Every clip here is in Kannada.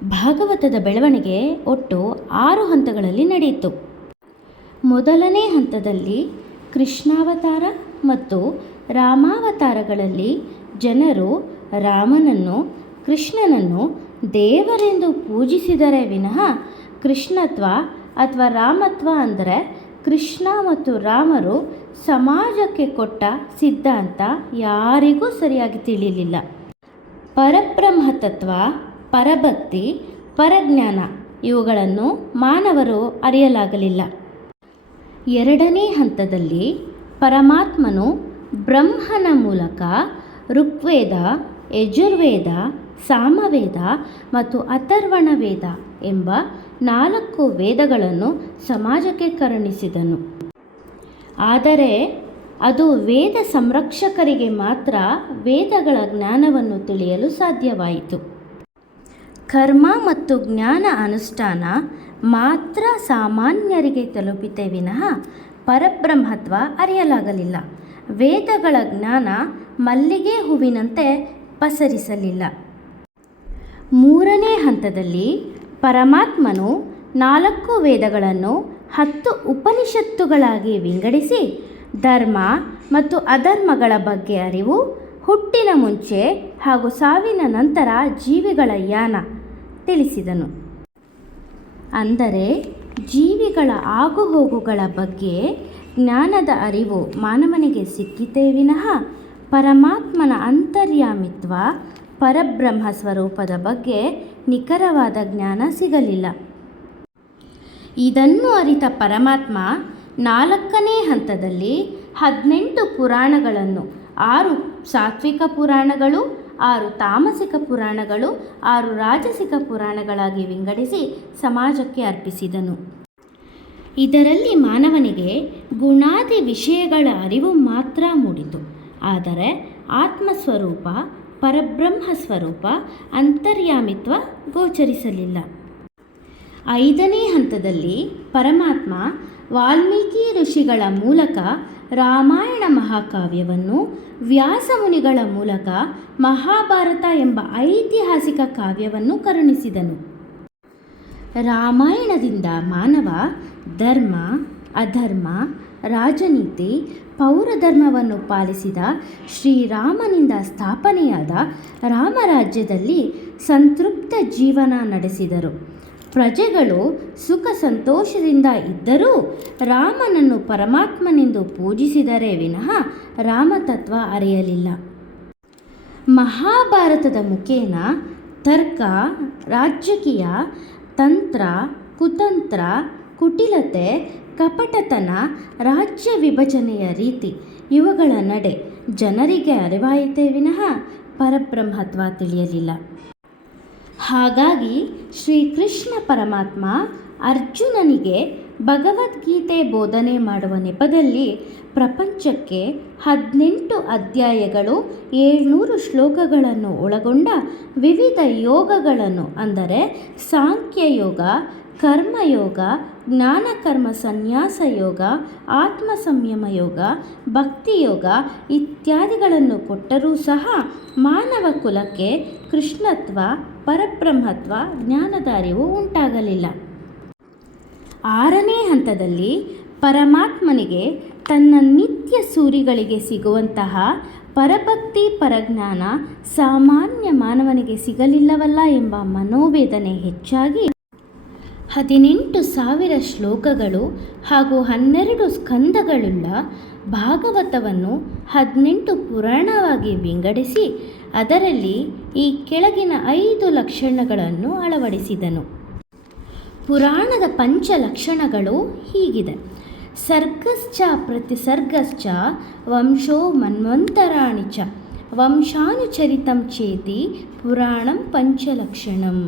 ಭಾಗವತದ ಬೆಳವಣಿಗೆ ಒಟ್ಟು 6 ಹಂತಗಳಲ್ಲಿ ನಡೆಯಿತು. ಮೊದಲನೇ ಹಂತದಲ್ಲಿ ಕೃಷ್ಣಾವತಾರ ಮತ್ತು ರಾಮಾವತಾರಗಳಲ್ಲಿ ಜನರು ರಾಮನನ್ನು, ಕೃಷ್ಣನನ್ನು ದೇವರೆಂದು ಪೂಜಿಸಿದರೆ ವಿನಃ ಕೃಷ್ಣತ್ವ ಅಥವಾ ರಾಮತ್ವ ಅಂದರೆ ಕೃಷ್ಣ ಮತ್ತು ರಾಮರು ಸಮಾಜಕ್ಕೆ ಕೊಟ್ಟ ಸಿದ್ಧಾಂತ ಯಾರಿಗೂ ಸರಿಯಾಗಿ ತಿಳಿಯಲಿಲ್ಲ. ಪರಬ್ರಹ್ಮತತ್ವ, ಪರಭಕ್ತಿ, ಪರಜ್ಞಾನ ಇವುಗಳನ್ನು ಮಾನವರು ಅರಿಯಲಾಗಲಿಲ್ಲ. ಎರಡನೇ ಹಂತದಲ್ಲಿ ಪರಮಾತ್ಮನು ಬ್ರಹ್ಮನ ಮೂಲಕ ಋಗ್ವೇದ, ಯಜುರ್ವೇದ, ಸಾಮವೇದ ಮತ್ತು ಅಥರ್ವಣ ವೇದ ಎಂಬ 4 ವೇದಗಳನ್ನು ಸಮಾಜಕ್ಕೆ ಕರುಣಿಸಿದನು. ಆದರೆ ಅದು ವೇದ ಸಂರಕ್ಷಕರಿಗೆ ಮಾತ್ರ ವೇದಗಳ ಜ್ಞಾನವನ್ನು ತಿಳಿಯಲು ಸಾಧ್ಯವಾಯಿತು. ಕರ್ಮ ಮತ್ತು ಜ್ಞಾನ ಅನುಷ್ಠಾನ ಮಾತ್ರ ಸಾಮಾನ್ಯರಿಗೆ ತಲುಪಿತೆ ವಿನಃ ಪರಬ್ರಹ್ಮತ್ವ ಅರಿಯಲಾಗಲಿಲ್ಲ. ವೇದಗಳ ಜ್ಞಾನ ಮಲ್ಲಿಗೆ ಹೂವಿನಂತೆ ಪಸರಿಸಲಿಲ್ಲ. ಮೂರನೇ ಹಂತದಲ್ಲಿ ಪರಮಾತ್ಮನು 4 ವೇದಗಳನ್ನು 10 ಉಪನಿಷತ್ತುಗಳಾಗಿ ವಿಂಗಡಿಸಿ ಧರ್ಮ ಮತ್ತು ಅಧರ್ಮಗಳ ಬಗ್ಗೆ ಅರಿವು, ಹುಟ್ಟಿನ ಮುಂಚೆ ಹಾಗೂ ಸಾವಿನ ನಂತರ ಜೀವಿಗಳ ಯಾನ ತಿಳಿಸಿದನು. ಅಂದರೆ ಜೀವಿಗಳ ಆಗುಹೋಗುಗಳ ಬಗ್ಗೆ ಜ್ಞಾನದ ಅರಿವು ಮಾನವನಿಗೆ ಸಿಕ್ಕಿತೇ ವಿನಃ ಪರಮಾತ್ಮನ ಅಂತರ್ಯಾಮಿತ್ವ, ಪರಬ್ರಹ್ಮ ಸ್ವರೂಪದ ಬಗ್ಗೆ ನಿಖರವಾದ ಜ್ಞಾನ ಸಿಗಲಿಲ್ಲ. ಇದನ್ನು ಅರಿತ ಪರಮಾತ್ಮ 4ನೇ ಹಂತದಲ್ಲಿ 18 ಪುರಾಣಗಳನ್ನು 6 ಸಾತ್ವಿಕ ಪುರಾಣಗಳು, 6 ತಾಮಸಿಕ ಪುರಾಣಗಳು, 6 ರಾಜಸಿಕ ಪುರಾಣಗಳಾಗಿ ವಿಂಗಡಿಸಿ ಸಮಾಜಕ್ಕೆ ಅರ್ಪಿಸಿದನು. ಇದರಲ್ಲಿ ಮಾನವನಿಗೆ ಗುಣಾದಿ ವಿಷಯಗಳ ಅರಿವು ಮಾತ್ರ ಮೂಡಿತು. ಆದರೆ ಆತ್ಮಸ್ವರೂಪ, ಪರಬ್ರಹ್ಮ ಸ್ವರೂಪ, ಅಂತರ್ಯಾಮಿತ್ವ ಗೋಚರಿಸಲಿಲ್ಲ. 5ನೇ ಹಂತದಲ್ಲಿ ಪರಮಾತ್ಮ ವಾಲ್ಮೀಕಿ ಋಷಿಗಳ ಮೂಲಕ ರಾಮಾಯಣ ಮಹಾಕಾವ್ಯವನ್ನು, ವ್ಯಾಸ ಮುನಿಗಳ ಮೂಲಕ ಮಹಾಭಾರತ ಎಂಬ ಐತಿಹಾಸಿಕ ಕಾವ್ಯವನ್ನು ಕರುಣಿಸಿದನು. ರಾಮಾಯಣದಿಂದ ಮಾನವ ಧರ್ಮ, ಅಧರ್ಮ, ರಾಜನೀತಿ, ಪೌರಧರ್ಮವನ್ನು ಪಾಲಿಸಿದ ಶ್ರೀರಾಮನಿಂದ ಸ್ಥಾಪನೆಯಾದ ರಾಮರಾಜ್ಯದಲ್ಲಿ ಸಂತೃಪ್ತ ಜೀವನ ನಡೆಸಿದರು. ಪ್ರಜೆಗಳು ಸುಖ ಸಂತೋಷದಿಂದ ಇದ್ದರೂ ರಾಮನನ್ನು ಪರಮಾತ್ಮನೆಂದು ಪೂಜಿಸಿದರೆ ವಿನಃ ರಾಮತತ್ವ ಅರಿಯಲಿಲ್ಲ. ಮಹಾಭಾರತದ ಮುಖೇನ ತರ್ಕ, ರಾಜಕೀಯ, ತಂತ್ರ, ಕುತಂತ್ರ, ಕುಟಿಲತೆ, ಕಪಟತನ, ರಾಜ್ಯ ವಿಭಜನೆಯ ರೀತಿ ಇವುಗಳ ನಡೆ ಜನರಿಗೆ ಅರಿವಾಯಿತೇ ವಿನಃ ಪರಬ್ರಹ್ಮತ್ವ ತಿಳಿಯಲಿಲ್ಲ. ಹಾಗಾಗಿ ಶ್ರೀಕೃಷ್ಣ ಪರಮಾತ್ಮ ಅರ್ಜುನನಿಗೆ ಭಗವದ್ಗೀತೆ ಬೋಧನೆ ಮಾಡುವ ನೆಪದಲ್ಲಿ ಪ್ರಪಂಚಕ್ಕೆ 18 ಅಧ್ಯಾಯಗಳು 700 ಶ್ಲೋಕಗಳನ್ನು ಒಳಗೊಂಡ ವಿವಿಧ ಯೋಗಗಳನ್ನು ಅಂದರೆ ಸಾಂಖ್ಯಯೋಗ, ಕರ್ಮಯೋಗ, ಜ್ಞಾನಕರ್ಮ ಸನ್ಯಾಸ ಯೋಗ, ಆತ್ಮ ಸಂಯಮ ಯೋಗ, ಭಕ್ತಿಯೋಗ ಇತ್ಯಾದಿಗಳನ್ನು ಕೊಟ್ಟರೂ ಸಹ ಮಾನವ ಕುಲಕ್ಕೆ ಕೃಷ್ಣತ್ವ, ಪರಬ್ರಹ್ಮತ್ವ, ಜ್ಞಾನದ ಅರಿವು ಉಂಟಾಗಲಿಲ್ಲ. 6ನೇ ಹಂತದಲ್ಲಿ ಪರಮಾತ್ಮನಿಗೆ ತನ್ನ ನಿತ್ಯ ಸೂರಿಗಳಿಗೆ ಸಿಗುವಂತಹ ಪರಭಕ್ತಿ, ಪರಜ್ಞಾನ ಸಾಮಾನ್ಯ ಮಾನವನಿಗೆ ಸಿಗಲಿಲ್ಲವಲ್ಲ ಎಂಬ ಮನೋವೇದನೆ ಹೆಚ್ಚಾಗಿ 18,000 ಶ್ಲೋಕಗಳು ಹಾಗೂ 12 ಸ್ಕಂದಗಳುಳ್ಳ ಭಾಗವತವನ್ನು 18 ಪುರಾಣವಾಗಿ ವಿಂಗಡಿಸಿ ಅದರಲ್ಲಿ ಈ ಕೆಳಗಿನ 5 ಲಕ್ಷಣಗಳನ್ನು ಅಳವಡಿಸಿದನು. ಪುರಾಣದ 5 ಲಕ್ಷಣಗಳು ಹೀಗಿದೆ. ಸರ್ಗಶ್ಚ ಪ್ರತಿಸರ್ಗಶ್ಚ ವಂಶೋ ಮನ್ವಂತರಾಣಿ ಚ ವಂಶಾನುಚರಿತಂ ಚೇತಿ ಪುರಾಣಂ ಪಂಚಲಕ್ಷಣಂ.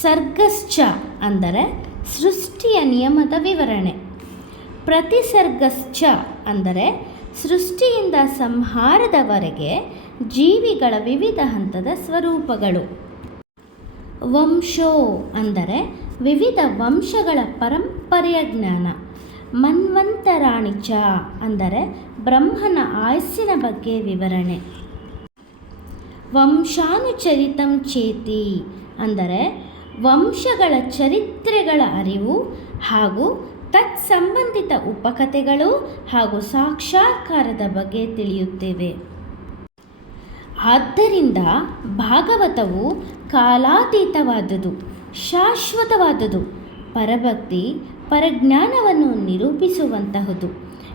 ಸರ್ಗಶ್ಚ ಅಂದರೆ ಸೃಷ್ಟಿಯ ನಿಯಮದ ವಿವರಣೆ. ಪ್ರತಿಸರ್ಗಶ್ಚ ಅಂದರೆ ಸೃಷ್ಟಿಯಿಂದ ಸಂಹಾರದವರೆಗೆ ಜೀವಿಗಳ ವಿವಿಧ ಹಂತದ ಸ್ವರೂಪಗಳು. ವಂಶೋ ಅಂದರೆ ವಿವಿಧ ವಂಶಗಳ ಪರಂಪರೆಯ ಜ್ಞಾನ. ಮನ್ವಂತರಾಣಿ ಚ ಅಂದರೆ ಬ್ರಹ್ಮನ ಆಯಸ್ಸಿನ ಬಗ್ಗೆ ವಿವರಣೆ. ವಂಶಾನುಚರಿತಂ ಚೇತಿ ಅಂದರೆ ವಂಶಗಳ ಚರಿತ್ರೆಗಳ ಅರಿವು ಹಾಗೂ ತತ್ಸಂಬಂಧಿತ ಉಪಕಥೆಗಳು ಹಾಗೂ ಸಾಕ್ಷಾತ್ಕಾರದ ಬಗ್ಗೆ ತಿಳಿಯುತ್ತೇವೆ. ಆದ್ದರಿಂದ ಭಾಗವತವು ಕಾಲಾತೀತವಾದುದು, ಶಾಶ್ವತವಾದುದು, ಪರಭಕ್ತಿ ಪರಜ್ಞಾನವನ್ನು ನಿರೂಪಿಸುವಂತಹುದು,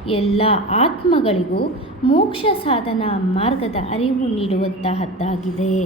ಎಲ್ಲ ಆತ್ಮಗಳಿಗೂ ಮೋಕ್ಷ ಸಾಧನಾ ಮಾರ್ಗದ ಅರಿವು ನೀಡುವಂತಹದ್ದಾಗಿದೆ.